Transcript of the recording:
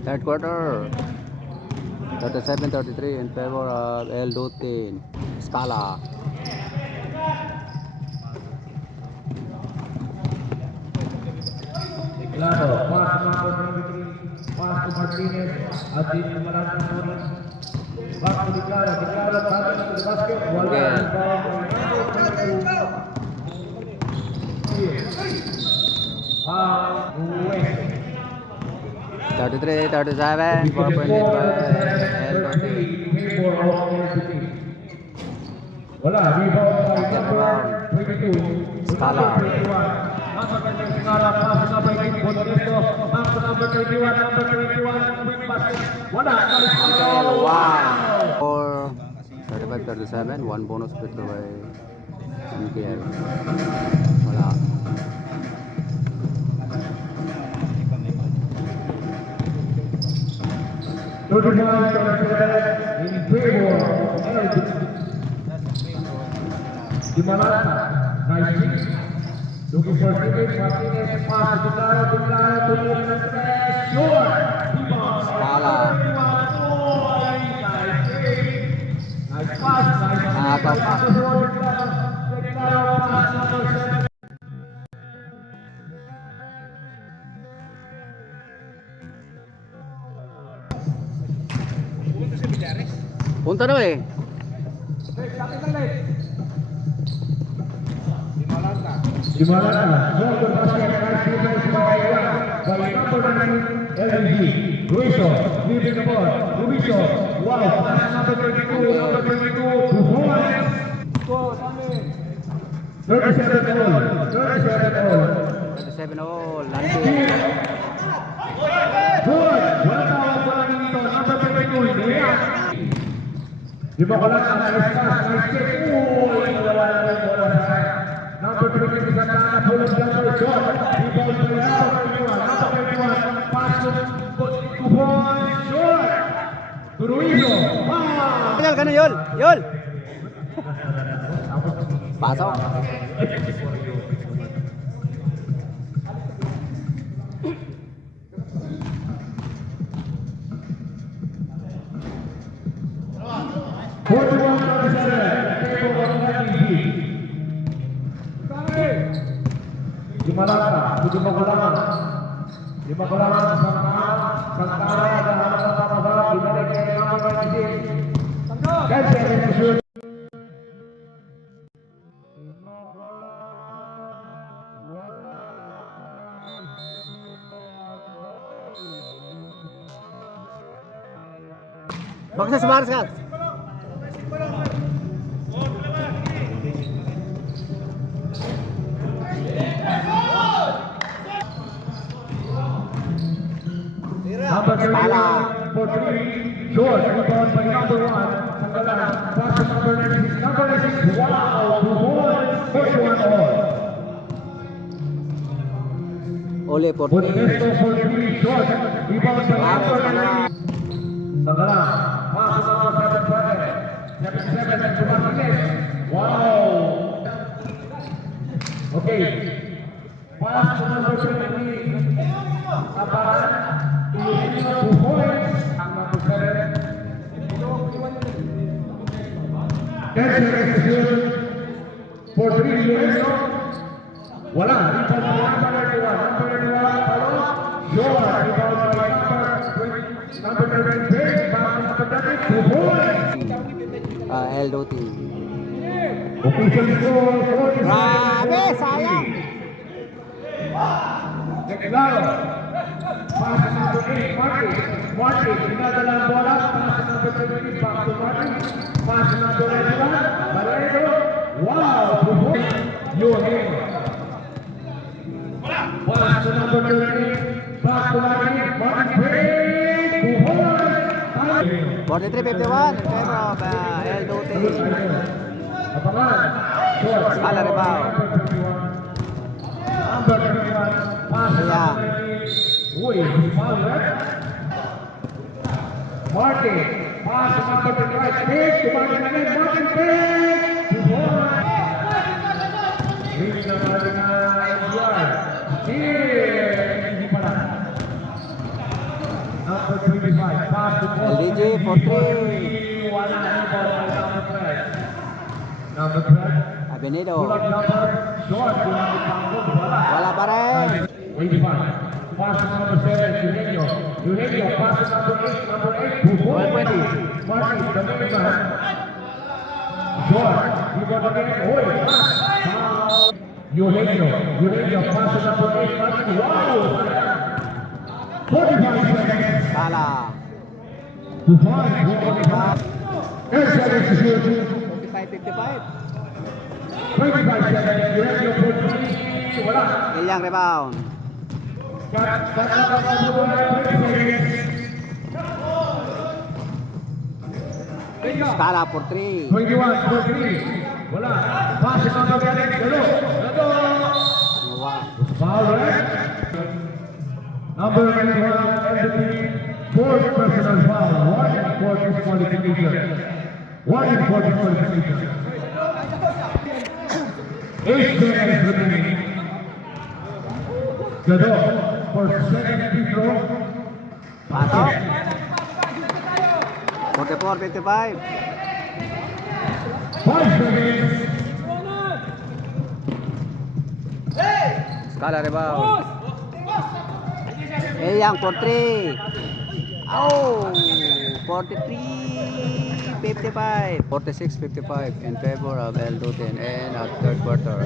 Third quarter, 37-33 in favor of El Dutin Scala. Declaro, pass number 23, pass to Martinez, Adin Malatang Morris. Back to Declaro, coming to the basket, wala rebound. 33-37, 4-point lead by El Dutin. Wala, rebound by number 22. Scala. Number 18, Bonanesto. Back to number 21, quick basket. Wala, Wow! 35-37, one bonus free throw by MKL. Wala. in favor of Dimalata, nice. Looking for Martinez, pass to Declaro, short. Scala. Nice pass, Top. Punta na eh. Dimalata, short the basket, nice defense by number 9, LG. Ruizo, leaving the ball. Ruizo, wow, pass number 22, performance. 37 all. 37 all. Landi. Good. Wala tawag pala dito. Number 22, Lea. Di ba wala ka? Nice pass, nice kick. Uy, wala na yung bola sa kaya. Number 22, Santana, pull up jumper shot. Rebound by number 21. Pass to point, short. To Ruizo. Wow. Tinggal ka na, Yol. Yol. Pasok. Dimalata, lima kurangan Santana ada halaman apa-apa, dibalik dari nomor 26. Dan shoot. Bakit sa Sumares ka? Number 31 for 3, short, rebound by number 1, Sanggalan, pass to number 96, wow, 2 points, first one all. Ole for Bonanesto for 3, short, rebound by number 9. Sanggalan, pass to number 77 to Martinez, wow. Okay, pass to number 20, Aparan. 2 points. Ang number 7. 10 seconds to shoot. For 3, Lorenzo. Wala. Rebound by number 31. Number 31, Palo. Short. Rebound by number 13. Back to number 30. 2 points. El Dutin. Official score. Grabe, sayang. Declaro. Pass number 8, Martin, dinadala ang bola, pass number 20, back to Martin, pass number 91, Barredo, wow, yun, pass to number 30, back to Martin, break, Buhon, 43-51 in favor of El Dutin. Abangan, short, Scala rebound. number 21, pass to number 30, uy, foul, Martin, pass to number 25, big, to Martin again, Martin, big, to Boy. Reach na Martin na NCR. Still, hindi pa lang. number 25. Pass to LDG for 3. Wala na ito by number 12. Number 12. Abenido. Pulang number short. Pulang ipangkot. Wala pa rin. 25. Pass to number 7. Eugenio. Eugenio. Pass to number 8. Number 8. Buffon. Pwede. Martin. Domingo. Short. You got again. Oy. Foul. Eugenio. Eugenio. Pass to number 8. Martin. Wow. 45 seconds. Sala. To 5. Air seconds to shoot. 55. 25 seconds. Eugenio for 3. Wala. Ilyang rebound. Scala for 3. 21 for 3. Wala. Pass it on the back. Galo. Nawa. Foul, right? Number 91, MVP, fourth personal foul. Warning for disqualification. Warning for disqualification. 8 seconds remaining. Gado for second free throw. Pasok. 44-55. 5 seconds. Scala rebound. Ilyang for 3. Oh, 43-55. 46-55 in favor of El Duten and at third quarter.